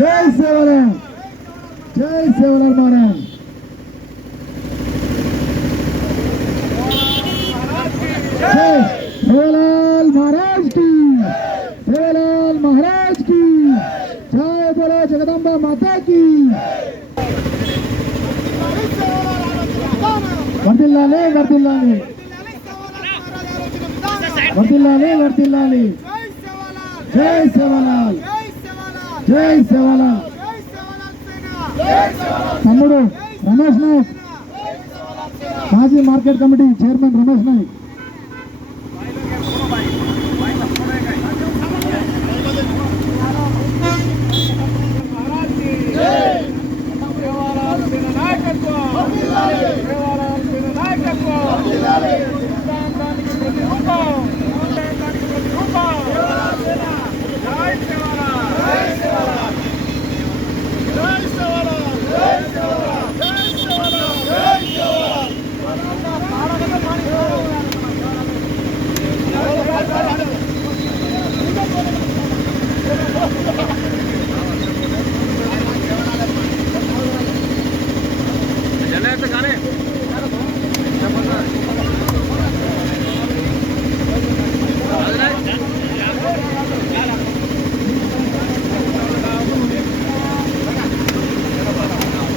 జై సేవలాల్ మహారాజ్. జై సేవలాల్ మహారాజ్కి. సేవలాల్ మహారాజ్కి. జై బోలో జగదంబ మాతా కి. వర్దిల్లాలి వర్దిల్లాలి వర్దిల్లాలి వర్దిల్లాలి జై సేవలాల్ జై సేవలాల్ తమ్ముడు రమేష్ నాయక్. మాజీ market committee chairman Ramesh Nayak.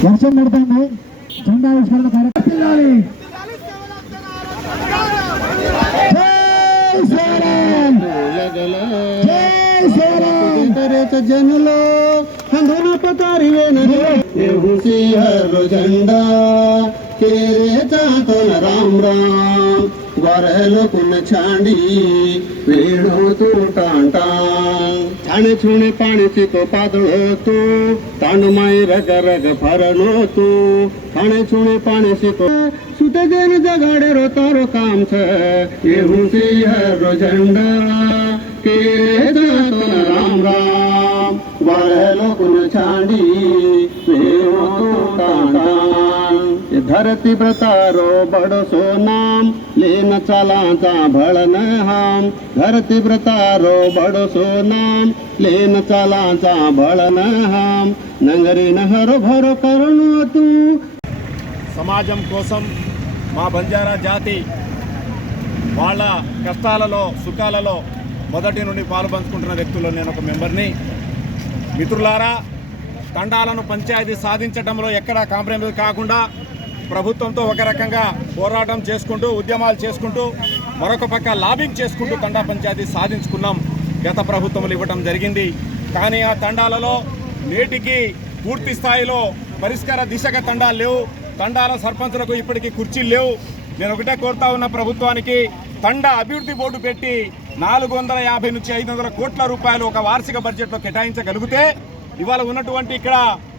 వర్షం పడుతుంది. జెండావిష్కరణ కార్యక్రమం జనులో అందరూ పతారివేనరే హుసి హర్ జెండా కేరే చాతోన రామ్ రామ్ વરહેલું છાંડી વેણો તું ટાંટા જાણે છૂણે પાણીથી તો પાતળો તું તાંડમાય રગ રગ ફરનો તું જાણે છૂણે પાણીથી તો સુતજન જગાડે રો તારો કામ છે એવું સિંહ ઝંડા કે રામ રામ વાળેલો કુલ છાંડી धरती प्रतारो बड़ो सो नाम लेन चलाचा भळन हाम धरती प्रतारो बड़ो सो नाम लेन चलाचा भळन हाम नंगरीन हरो भरो करणो तू సమాజం కోసం మా బంజారా జాతి వాళ్ళ కష్టాలలో సుఖాలలో మొదటి నుండి పాలు పంచుకుంటున్న వ్యక్తుల్లో నేను ఒక మెంబర్ని మిత్రులారా తండాలను పంచాయతీ సాధించడంలో ఎక్కడా కాంప్రమైజ్ కాకుండా ప్రభుత్వంతో ఒక రకంగా పోరాటం చేసుకుంటూ ఉద్యమాలు చేసుకుంటూ మరొక పక్క లాబింగ్ చేసుకుంటూ తండా పంచాయతీ సాధించుకున్నాం. గత ప్రభుత్వములు ఇవ్వడం జరిగింది. కానీ ఆ తండాలలో నేటికి పూర్తి స్థాయిలో పరిష్కార దిశగా తండాలు లేవు. తండాల సర్పంచులకు ఇప్పటికీ కుర్చీలు లేవు. నేను ఒకటే కోరుతా ఉన్న ప్రభుత్వానికి తండా అభివృద్ధి బోర్డు పెట్టి నాలుగు వందల యాభై నుంచి ఐదు వందల కోట్ల రూపాయలు ఒక వార్షిక బడ్జెట్లో కేటాయించగలిగితే ఇవాళ ఉన్నటువంటి ఇక్కడ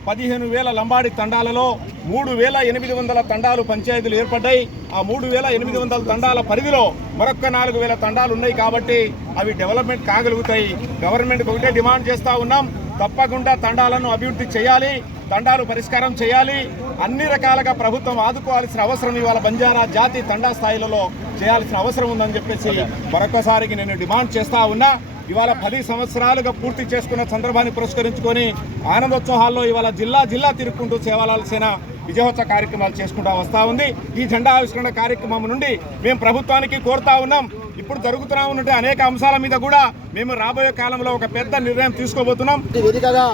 పదిహేను వేల లంబాడి తండాలలో మూడు వేల ఎనిమిది వందల తండాలు పంచాయతీలు ఏర్పడ్డాయి. ఆ మూడు వేల ఎనిమిది వందల తండాల పరిధిలో మరొక నాలుగు వేల తండాలు ఉన్నాయి కాబట్టి అవి డెవలప్మెంట్ కాగలుగుతాయి. గవర్నమెంట్కి ఒకటే డిమాండ్ చేస్తూ ఉన్నాం. తప్పకుండా తండాలను అభివృద్ధి చేయాలి తండాలు పరిష్కారం చేయాలి. అన్ని రకాలుగా ప్రభుత్వం ఆదుకోవాల్సిన అవసరం ఇవాళ బంజారా జాతి తండా స్థాయిలలో చేయాల్సిన అవసరం ఉందని చెప్పేసి మరొకసారికి నేను డిమాండ్ చేస్తూ ఉన్నా. ఇవాళ పది సంవత్సరాలుగా పూర్తి చేసుకున్న సందర్భాన్ని పురస్కరించుకొని ఆనందోత్సవాల్లో ఇవాళ జిల్లా జిల్లా తిరుక్కుంటూ సేవలాల సేన విజయోత్సవ కార్యక్రమాలు చేసుకుంటూ వస్తూ ఉంది. ఈ జెండా ఆవిష్కరణ కార్యక్రమం నుండి మేము ప్రభుత్వానికి కోరుతా ఉన్నాం. ఇప్పుడు జరుగుతున్నా ఉన్నట్టు అనేక అంశాల మీద కూడా మేము రాబోయే కాలంలో ఒక పెద్ద నిర్ణయం తీసుకోబోతున్నాం. ఇది వేదికగా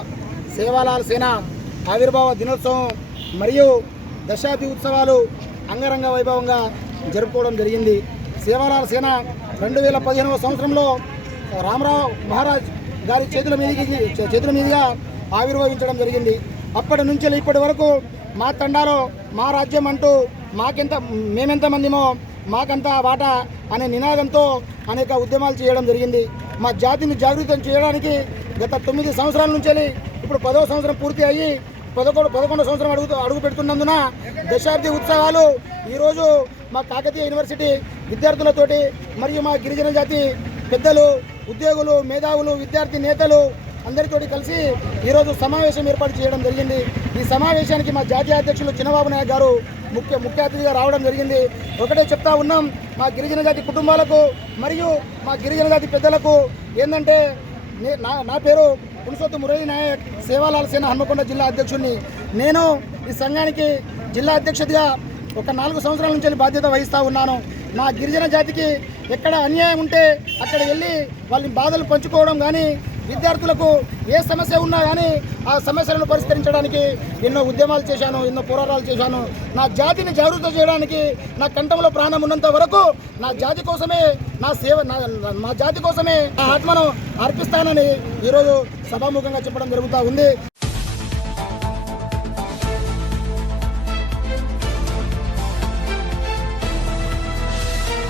సేవాలాల సేన ఆవిర్భావ దినోత్సవం మరియు దశాబ్ది ఉత్సవాలు అంగరంగ వైభవంగా జరుపుకోవడం జరిగింది. సేవాలాల సేన రెండు వేల పదిహేనవ సంవత్సరంలో రామరావు మహారాజ్ గారి చేతుల మీదకి చేతుల మీదుగా ఆవిర్భవించడం జరిగింది. అప్పటి నుంచి ఇప్పటి వరకు మా తండాలో మా రాజ్యం అంటూ మాకెంత మేమెంతమందిమో మాకంతా మాకంత వాటా అనే నినాదంతో అనేక ఉద్యమాలు చేయడం జరిగింది. మా జాతిని జాగృతం చేయడానికి గత తొమ్మిది సంవత్సరాల నుంచి ఇప్పుడు పదో సంవత్సరం పూర్తి అయ్యి పదకొండు పదకొండు సంవత్సరం అడుగు అడుగు పెడుతున్నందున దశాబ్ది ఉత్సవాలు ఈరోజు మా కాకతీయ యూనివర్సిటీ విద్యార్థులతోటి మరియు మా గిరిజన జాతి పెద్దలు ఉద్యోగులు మేధావులు విద్యార్థి నేతలు అందరితోటి కలిసి ఈరోజు సమావేశం ఏర్పాటు చేయడం జరిగింది. ఈ సమావేశానికి మా జాతీయ అధ్యక్షులు చిన్నబాబు నాయక్ గారు ముఖ్య ముఖ్య అతిథిగా రావడం జరిగింది. ఒకటే చెప్తా ఉన్నాం మా గిరిజన జాతి కుటుంబాలకు మరియు మా గిరిజన జాతి పెద్దలకు ఏంటంటే నే- నా నా పేరు పురుషోత్తు మురళీ నాయక్ సేవాలాల్ సేన హన్మకొండ జిల్లా అధ్యక్షుడిని. నేను ఈ సంఘానికి జిల్లా అధ్యక్షుడిగా ఒక నాలుగు సంవత్సరాల నుంచి బాధ్యత వహిస్తూ ఉన్నాను. నా గిరిజన జాతికి ఎక్కడ అన్యాయం ఉంటే అక్కడ వెళ్ళి వాళ్ళని బాధలు పంచుకోవడం కానీ విద్యార్థులకు ఏ సమస్య ఉన్నా కానీ ఆ సమస్యలను పరిష్కరించడానికి ఎన్నో ఉద్యమాలు చేశాను ఎన్నో పోరాటాలు చేశాను. నా జాతిని జాగృత చేయడానికి నా కంఠంలో ప్రాణం ఉన్నంత వరకు నా జాతి కోసమే నా సేవ నా నా జాతి కోసమే నా ఆత్మను అర్పిస్తానని ఈరోజు సభాముఖంగా చెప్పడం జరుగుతూ ఉంది.